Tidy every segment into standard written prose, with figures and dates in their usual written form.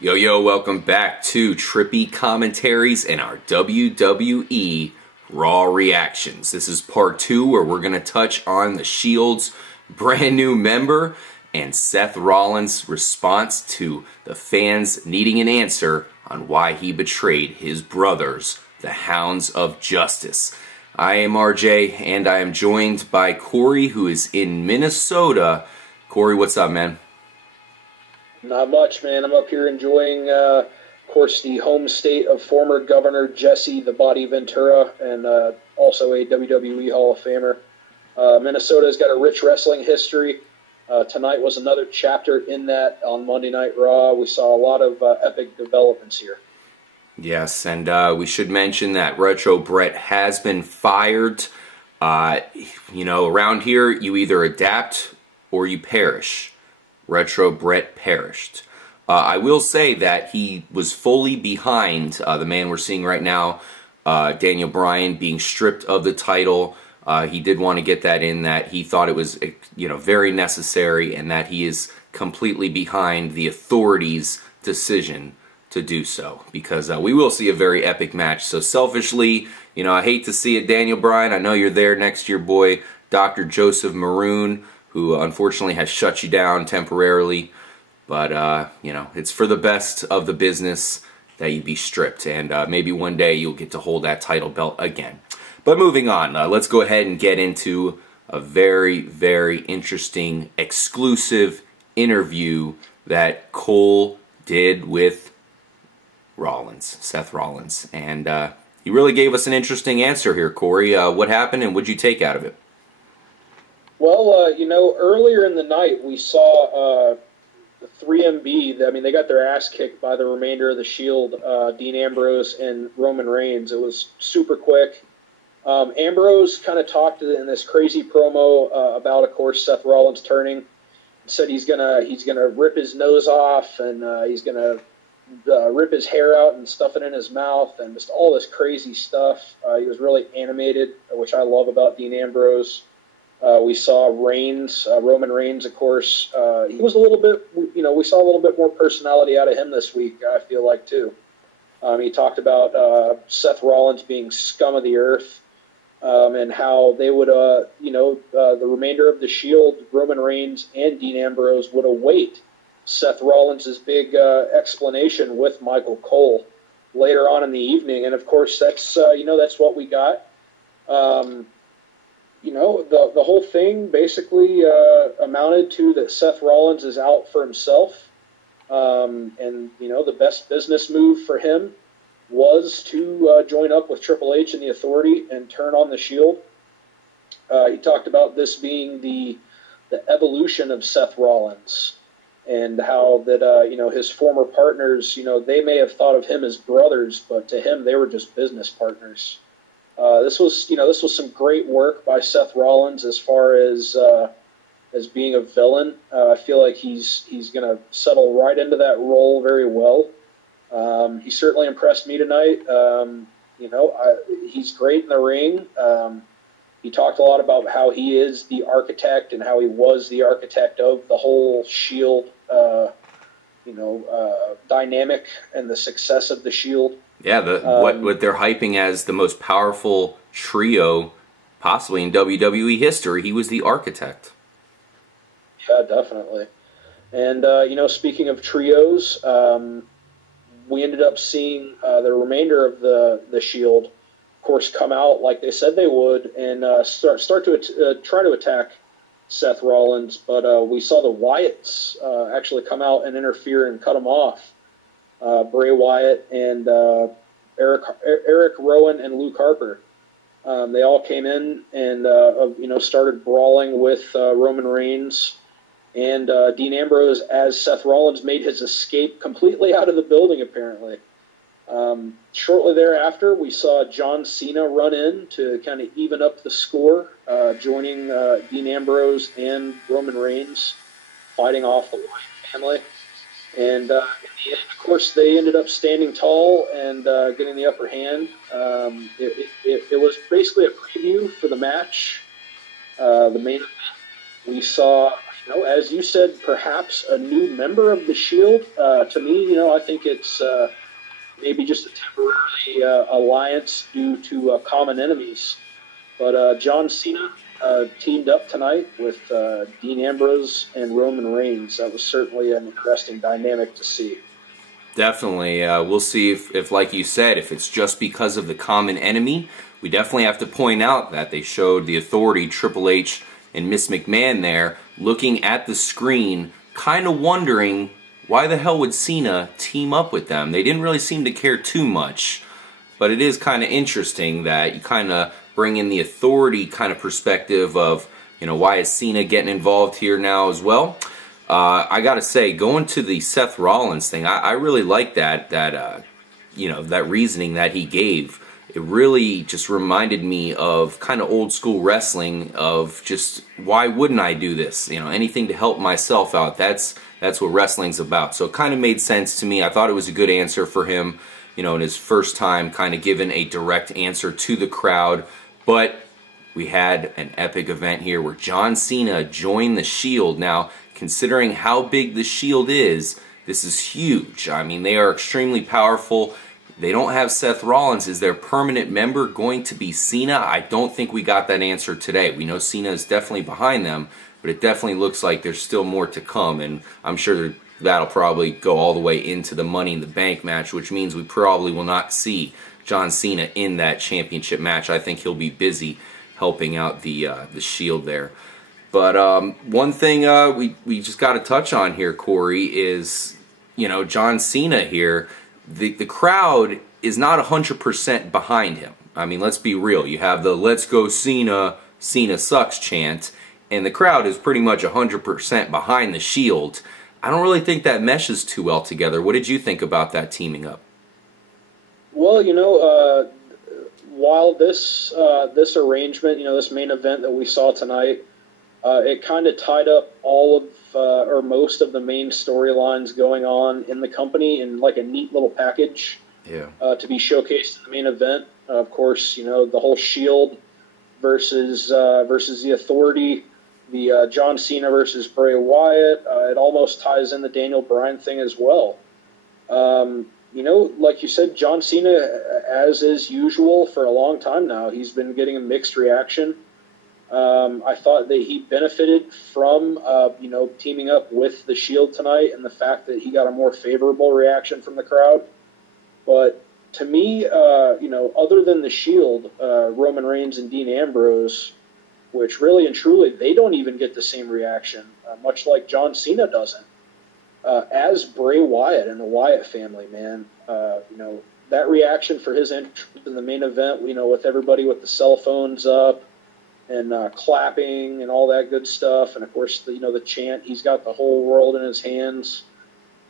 Yo, yo, welcome back to Trippy Commentaries and our WWE Raw reactions. This is part 2 where we're going to touch on the Shield's brand new member and Seth Rollins' response to the fans needing an answer on why he betrayed his brothers, the Hounds of Justice. I am RJ and I am joined by Corey, who is in Minnesota. Corey, what's up, man? Not much, man. I'm up here enjoying, of course, the home state of former Governor Jesse the Body Ventura, and also a WWE Hall of Famer. Minnesota's got a rich wrestling history. Tonight was another chapter in that on Monday Night Raw. We saw a lot of epic developments here. Yes, and we should mention that Retro Brett has been fired. You know, around here, you either adapt or you perish. Retro Brett perished. I will say that he was fully behind the man we're seeing right now, Daniel Bryan, being stripped of the title. He did want to get that in, that he thought it was, you know, very necessary, and that he is completely behind the authorities' decision to do so, because we will see a very epic match. So selfishly, you know, I hate to see it, Daniel Bryan. I know you're there next to your boy, Dr. Joseph Maroon, who unfortunately has shut you down temporarily. But, you know, it's for the best of the business that you be stripped. And maybe one day you'll get to hold that title belt again. But moving on, let's go ahead and get into a very, very interesting, exclusive interview that Cole did with Rollins, Seth Rollins. And he really gave us an interesting answer here, Corey. What happened and what'd you take out of it? Well, you know, earlier in the night we saw the 3MB. I mean, they got their ass kicked by the remainder of the Shield, Dean Ambrose and Roman Reigns. It was super quick. Ambrose kind of talked in this crazy promo about, of course, Seth Rollins turning. Said he's gonna rip his nose off, and he's gonna rip his hair out and stuff it in his mouth, and just all this crazy stuff. He was really animated, which I love about Dean Ambrose. We saw Reigns, Roman Reigns, of course. He was a little bit, you know, we saw a little bit more personality out of him this week, I feel like, too. He talked about Seth Rollins being scum of the earth, and how they would, you know, the remainder of the Shield, Roman Reigns and Dean Ambrose, would await Seth Rollins' big explanation with Michael Cole later on in the evening. And, of course, that's, you know, that's what we got. You know, the whole thing basically amounted to that Seth Rollins is out for himself. And, you know, the best business move for him was to join up with Triple H and the Authority and turn on the Shield. He talked about this being the evolution of Seth Rollins, and how that, you know, his former partners, you know, they may have thought of him as brothers, but to him they were just business partners. This was some great work by Seth Rollins as far as being a villain. I feel like he's going to settle right into that role very well. He certainly impressed me tonight. You know, he's great in the ring. He talked a lot about how he is the architect and how he was the architect of the whole Shield, you know, dynamic and the success of the Shield. Yeah, what they're hyping as the most powerful trio possibly in WWE history. He was the architect. Yeah, definitely. And, you know, speaking of trios, we ended up seeing the remainder of the Shield, of course, come out like they said they would and start to try to attack Seth Rollins. But we saw the Wyatts actually come out and interfere and cut him off. Bray Wyatt and Eric Rowan and Luke Harper. They all came in and you know, started brawling with Roman Reigns and Dean Ambrose as Seth Rollins made his escape completely out of the building, apparently. Shortly thereafter, we saw John Cena run in to kind of even up the score, joining Dean Ambrose and Roman Reigns, fighting off the Wyatt family. And in the end, of course, they ended up standing tall and getting the upper hand. It was basically a preview for the match, the main event. We saw, you as you said, perhaps a new member of the Shield. To me, I think it's maybe just a temporary alliance due to common enemies. But John Cena teamed up tonight with Dean Ambrose and Roman Reigns. That was certainly an interesting dynamic to see. Definitely. We'll see if, like you said, if it's just because of the common enemy. We definitely have to point out that they showed the Authority, Triple H, and Miss McMahon there, looking at the screen, kind of wondering why the hell would Cena team up with them. They didn't really seem to care too much, but it is kind of interesting that you kind of bring in the Authority kind of perspective of, why is Cena getting involved here now as well. I gotta say, going to the Seth Rollins thing, I really like that reasoning that he gave. It really just reminded me of kind of old school wrestling, of just, why wouldn't I do this? Anything to help myself out. That's what wrestling's about. So it kind of made sense to me. I thought it was a good answer for him, in his first time kind of giving a direct answer to the crowd. But we had an epic event here where John Cena joined the Shield. Now, considering how big the Shield is, this is huge. I mean, they are extremely powerful. They don't have Seth Rollins. Is their permanent member going to be Cena? I don't think we got that answer today. We know Cena is definitely behind them, but it definitely looks like there's still more to come, and I'm sure that'll probably go all the way into the Money in the Bank match, which means we probably will not see John Cena in that championship match. I think he'll be busy helping out the Shield there. But one thing we just got to touch on here, Corey, is John Cena here. The crowd is not 100% behind him. I mean, let's be real. You have the "Let's go Cena, Cena sucks" chant, and the crowd is pretty much 100% behind the Shield. I don't really think that meshes too well together. What did you think about that teaming up? Well, while this arrangement, this main event that we saw tonight, it kind of tied up all of or most of the main storylines going on in the company in like a neat little package. Yeah. To be showcased in the main event. Of course, the whole Shield versus the Authority, the John Cena versus Bray Wyatt. It almost ties in the Daniel Bryan thing as well. Like you said, John Cena, as is usual for a long time now, he's been getting a mixed reaction. I thought that he benefited from, teaming up with the Shield tonight, and the fact that he got a more favorable reaction from the crowd. But to me, other than the Shield, Roman Reigns and Dean Ambrose, which really and truly, they don't even get the same reaction, much like John Cena doesn't. As Bray Wyatt and the Wyatt family, man, that reaction for his entrance in the main event, with everybody with the cell phones up and clapping and all that good stuff, and of course, the chant, he's got the whole world in his hands.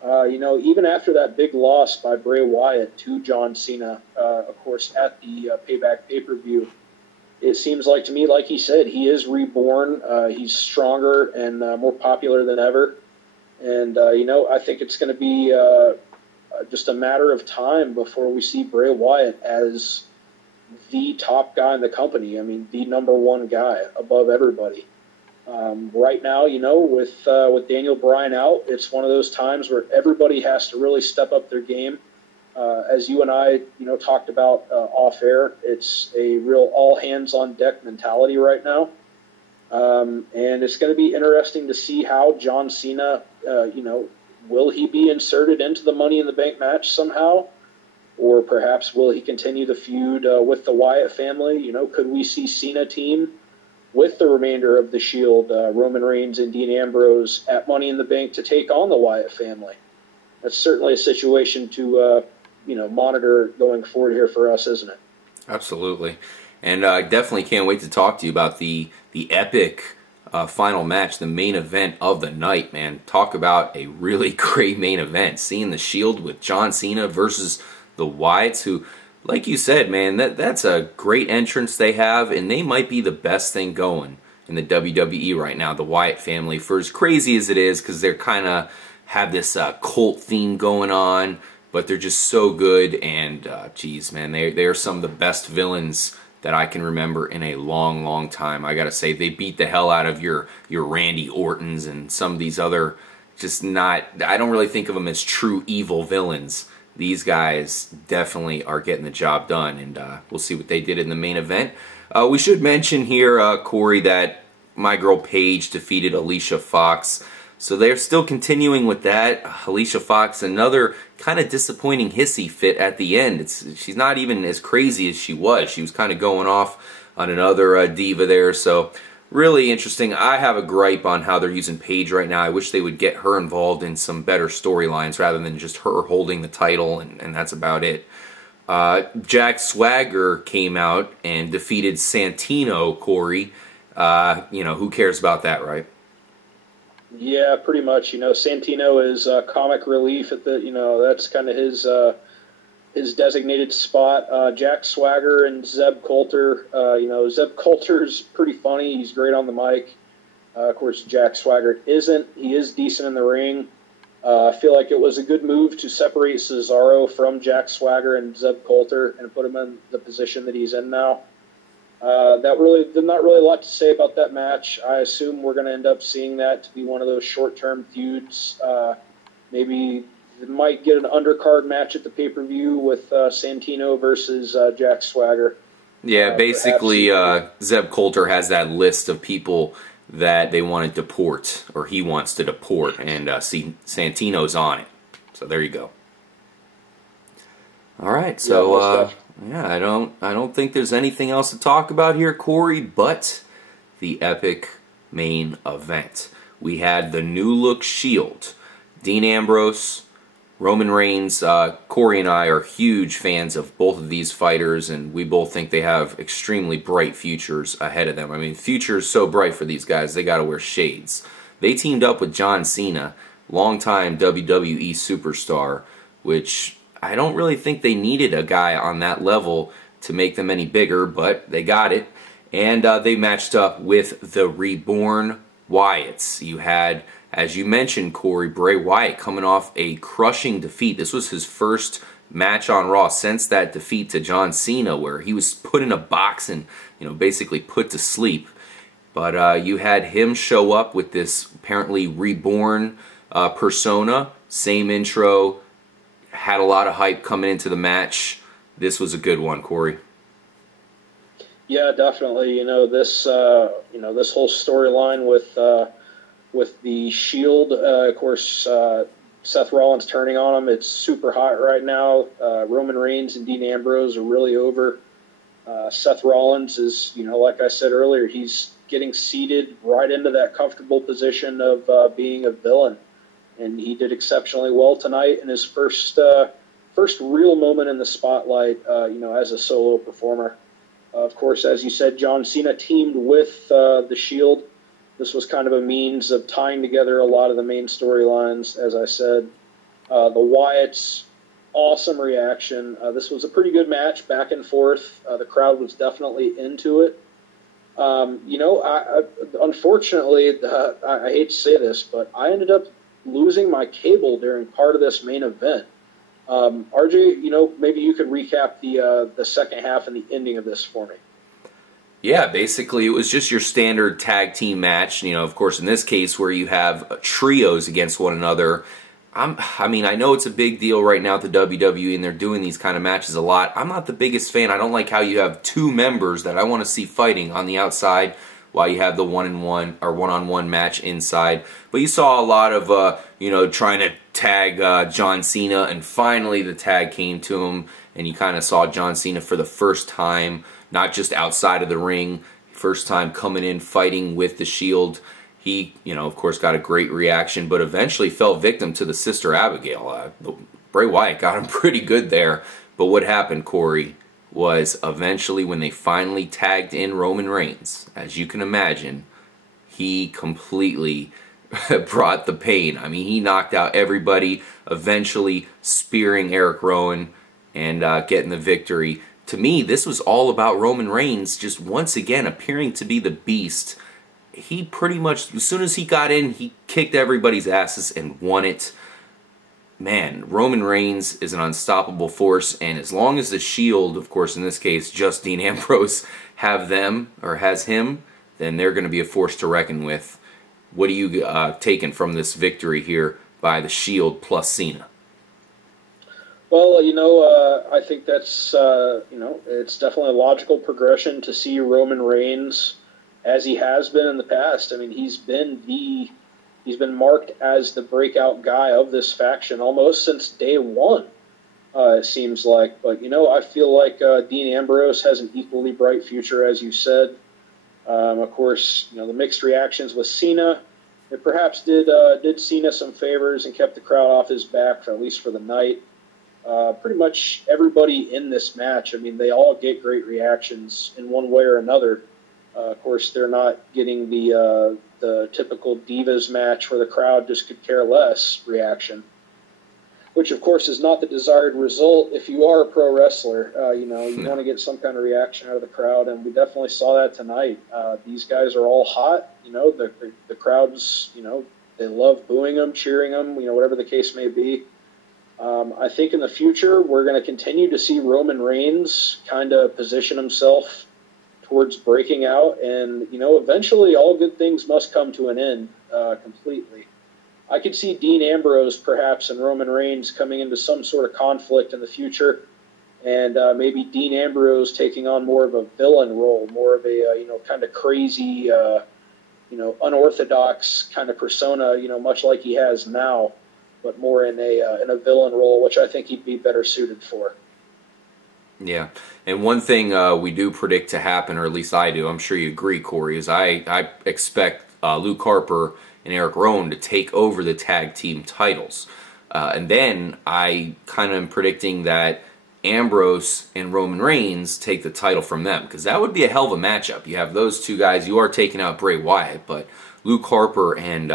Even after that big loss by Bray Wyatt to John Cena, of course, at the Payback pay-per-view, it seems like to me, like he said, he is reborn. He's stronger and more popular than ever. And, I think it's going to be just a matter of time before we see Bray Wyatt as the top guy in the company. I mean, the number one guy above everybody. Right now, with Daniel Bryan out, it's one of those times where everybody has to really step up their game. As you and I, talked about off air, it's a real all hands on deck mentality right now. And it's going to be interesting to see how John Cena, will he be inserted into the Money in the Bank match somehow? Or perhaps will he continue the feud with the Wyatt family? Could we see Cena team with the remainder of the Shield, Roman Reigns and Dean Ambrose, at Money in the Bank to take on the Wyatt family? That's certainly a situation to, monitor going forward here for us, isn't it? Absolutely. And I definitely can't wait to talk to you about the epic final match, the main event of the night, man. Talk about a really great main event. Seeing the Shield with John Cena versus the Wyatts, who, like you said, man, that's a great entrance they have, and they might be the best thing going in the WWE right now, the Wyatt family, for as crazy as it is, because they're kind of have this cult theme going on, but they're just so good, and geez, man, they are some of the best villains that I can remember in a long, long time. I gotta say, they beat the hell out of your Randy Ortons and some of these other, just not, I don't really think of them as true evil villains. These guys definitely are getting the job done, and we'll see what they did in the main event. We should mention here, Corey, that my girl Paige defeated Alicia Fox. So they're still continuing with that. Alicia Fox, another kind of disappointing hissy fit at the end. She's not even as crazy as she was. She was kind of going off on another diva there. So really interesting. I have a gripe on how they're using Paige right now. I wish they would get her involved in some better storylines rather than just her holding the title, and that's about it. Jack Swagger came out and defeated Santino, Corey. You know, who cares about that, right? Yeah, pretty much. You know, Santino is comic relief at the, you know, that's kind of his designated spot. Jack Swagger and Zeb Coulter. You know, Zeb Coulter's pretty funny. He's great on the mic. Of course, Jack Swagger isn't. He is decent in the ring. I feel like it was a good move to separate Cesaro from Jack Swagger and Zeb Coulter and put him in the position that he's in now. There's not really a lot to say about that match. I assume we're going to end up seeing that to be one of those short-term feuds. Maybe they might get an undercard match at the pay-per-view with Santino versus Jack Swagger. Yeah, basically, Zeb Coulter has that list of people that they want to deport, or he wants to deport, and Santino's on it. So there you go. All right, so yeah, I don't think there's anything else to talk about here, Corey, but the epic main event. We had the new look Shield. Dean Ambrose, Roman Reigns. Corey and I are huge fans of both of these fighters, and we both think they have extremely bright futures ahead of them. I mean, future is so bright for these guys, they got to wear shades. They teamed up with John Cena, longtime WWE superstar, which I don't really think they needed a guy on that level to make them any bigger, but they got it. And they matched up with the Reborn Wyatts. You had, as you mentioned, Corey, Bray Wyatt coming off a crushing defeat. This was his first match on Raw since that defeat to John Cena, where he was put in a box and, you know, basically put to sleep. But you had him show up with this apparently reborn persona, same intro, had a lot of hype coming into the match. This was a good one, Corey. Yeah, definitely. You know, this whole storyline with the Shield, of course, Seth Rollins turning on him. It's super hot right now. Roman Reigns and Dean Ambrose are really over. Seth Rollins is, you know, like I said earlier, he's getting seated right into that comfortable position of being a villain. And he did exceptionally well tonight in his first real moment in the spotlight, you know, as a solo performer. Of course, as you said, John Cena teamed with the Shield. This was kind of a means of tying together a lot of the main storylines, as I said. The Wyatts, awesome reaction. This was a pretty good match, back and forth. The crowd was definitely into it. You know, unfortunately, I hate to say this, but I ended up losing my cable during part of this main event. RJ, you know, maybe you could recap the second half and the ending of this for me. Yeah, basically it was just your standard tag team match. You know, of course, in this case where you have trios against one another. I mean, I know it's a big deal right now at the WWE, and they're doing these kind of matches a lot. I'm not the biggest fan. I don't like how you have two members that I want to see fighting on the outside, while you have the one-on-one match inside. But you saw a lot of, you know, trying to tag John Cena, and finally the tag came to him, and you kind of saw John Cena for the first time, not just outside of the ring, first time coming in fighting with the Shield. He, you know, of course got a great reaction, but eventually fell victim to the Sister Abigail. Bray Wyatt got him pretty good there. But what happened, Corey, was eventually when they finally tagged in Roman Reigns, as you can imagine, he completely brought the pain. I mean, he knocked out everybody, eventually spearing Eric Rowan and getting the victory. To me, this was all about Roman Reigns just once again appearing to be the beast. He pretty much, as soon as he got in, he kicked everybody's asses and won it. man, Roman Reigns is an unstoppable force, and as long as the Shield, of course in this case just Dean Ambrose, have them, or has him, then they're going to be a force to reckon with. What are you taking from this victory here by the Shield plus Cena? Well, I think that's, it's definitely a logical progression to see Roman Reigns as he has been in the past. I mean, he's been marked as the breakout guy of this faction almost since day one, it seems like. But, I feel like Dean Ambrose has an equally bright future, as you said. Of course, the mixed reactions with Cena, it perhaps did Cena some favors and kept the crowd off his back, at least for the night. Pretty much everybody in this match, I mean, they all get great reactions in one way or another. Of course, they're not getting the typical Divas match where the crowd just could care less reaction, which, of course, is not the desired result if you are a pro wrestler. You want to get some kind of reaction out of the crowd, and we definitely saw that tonight. These guys are all hot. The crowds, they love booing them, cheering them, whatever the case may be. I think in the future, we're going to continue to see Roman Reigns kind of position himself towards breaking out, and, eventually all good things must come to an end completely. I could see Dean Ambrose, perhaps, and Roman Reigns coming into some sort of conflict in the future, and maybe Dean Ambrose taking on more of a villain role, more of a, kind of crazy, unorthodox kind of persona, much like he has now, but more in a villain role, which I think he'd be better suited for. Yeah, and one thing we do predict to happen, or at least I do, I'm sure you agree, Corey, is I expect Luke Harper and Eric Rowan to take over the tag team titles. And then I kind of am predicting that Ambrose and Roman Reigns take the title from them, because that would be a hell of a matchup. You have those two guys, you are taking out Bray Wyatt, but Luke Harper and,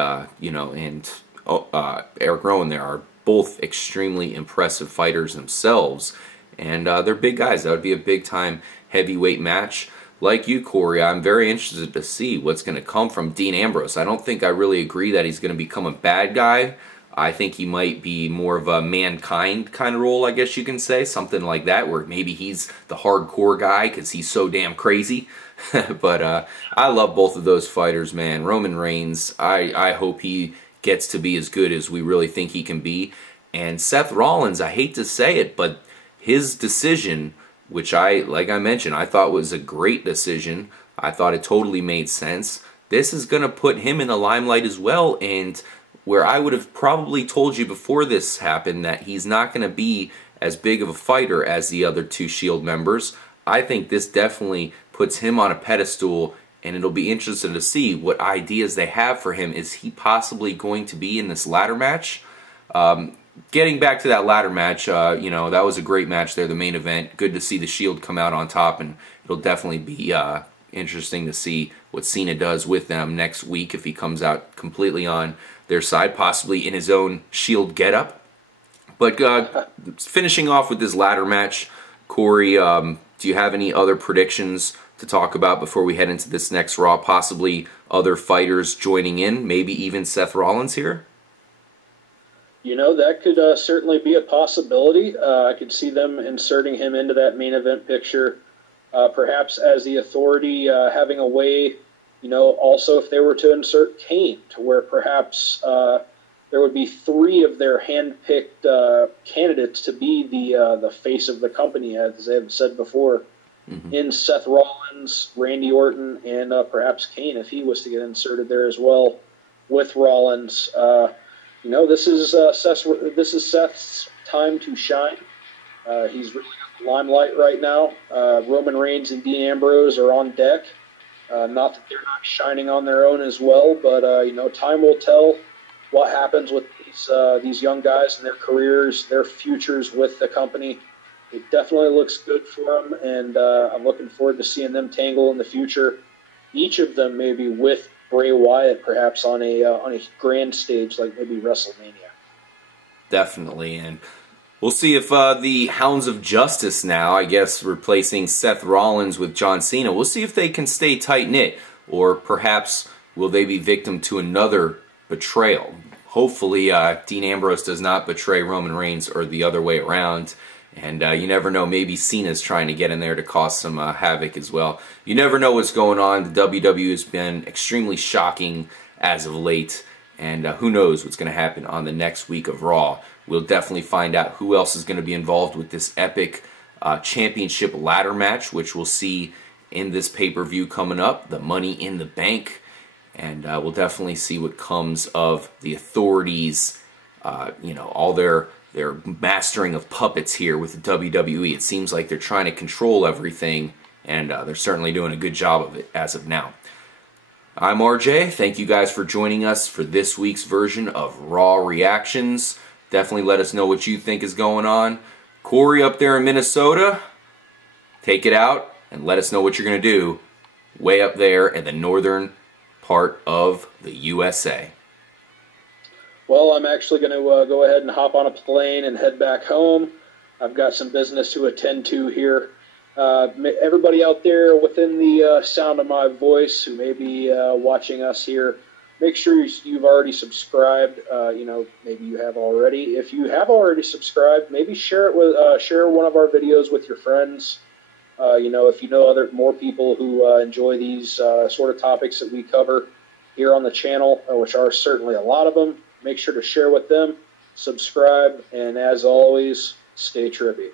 Eric Rowan there are both extremely impressive fighters themselves. And they're big guys. That would be a big-time heavyweight match. Like you, Corey, I'm very interested to see what's going to come from Dean Ambrose. I don't think I really agree that he's going to become a bad guy. I think he might be more of a mankind kind of role, I guess you can say. Something like that, where maybe he's the hardcore guy because he's so damn crazy. But I love both of those fighters, man. Roman Reigns, I hope he gets to be as good as we really think he can be. And Seth Rollins, I hate to say it, but his decision, which like I mentioned, I thought was a great decision. I thought it totally made sense. This is going to put him in the limelight as well, and where I would have probably told you before this happened that he's not going to be as big of a fighter as the other two Shield members, I think this definitely puts him on a pedestal, and it'll be interesting to see what ideas they have for him. Is he possibly going to be in this ladder match? Getting back to that ladder match, that was a great match there, the main event. Good to see the Shield come out on top, and it'll definitely be interesting to see what Cena does with them next week if he comes out completely on their side, possibly in his own Shield getup. But finishing off with this ladder match, Corey, do you have any other predictions to talk about before we head into this next Raw? Possibly other fighters joining in, maybe even Seth Rollins here? That could certainly be a possibility. I could see them inserting him into that main event picture, perhaps as the Authority, having a way, also if they were to insert Kane, to where perhaps there would be 3 of their hand-picked candidates to be the face of the company, as they have said before, in Seth Rollins, Randy Orton, and perhaps Kane, if he was to get inserted there as well with Rollins. This is Seth's time to shine. He's really got the limelight right now. Roman Reigns and Dean Ambrose are on deck. Not that they're not shining on their own as well, but time will tell what happens with these young guys and their careers, their futures with the company. It definitely looks good for them, and I'm looking forward to seeing them tangle in the future. Each of them maybe with Bray Wyatt, perhaps on a grand stage like maybe WrestleMania. Definitely, and we'll see if the Hounds of Justice now, I guess, replacing Seth Rollins with John Cena, we'll see if they can stay tight-knit, or perhaps will they be victim to another betrayal. hopefully Dean Ambrose does not betray Roman Reigns or the other way around. And you never know, maybe Cena's trying to get in there to cause some havoc as well. You never know what's going on. The WWE has been extremely shocking as of late. And who knows what's going to happen on the next week of Raw. We'll definitely find out who else is going to be involved with this epic championship ladder match, which we'll see in this pay-per-view coming up, the Money in the Bank. And we'll definitely see what comes of the Authorities, all their mastering of puppets here with the WWE. It seems like they're trying to control everything, and they're certainly doing a good job of it as of now. I'm RJ. Thank you guys for joining us for this week's version of Raw Reactions. Definitely let us know what you think is going on. Corey up there in Minnesota, take it out and let us know what you're going to do way up there in the northern part of the USA. Well, I'm actually going to go ahead and hop on a plane and head back home. I've got some business to attend to here. Everybody out there within the sound of my voice who may be watching us here, make sure you've already subscribed. Maybe you have already. If you have already subscribed, maybe share it with share one of our videos with your friends. If you know more people who enjoy these sort of topics that we cover here on the channel, which are certainly a lot of them, make sure to share with them, subscribe, and as always, stay trippy.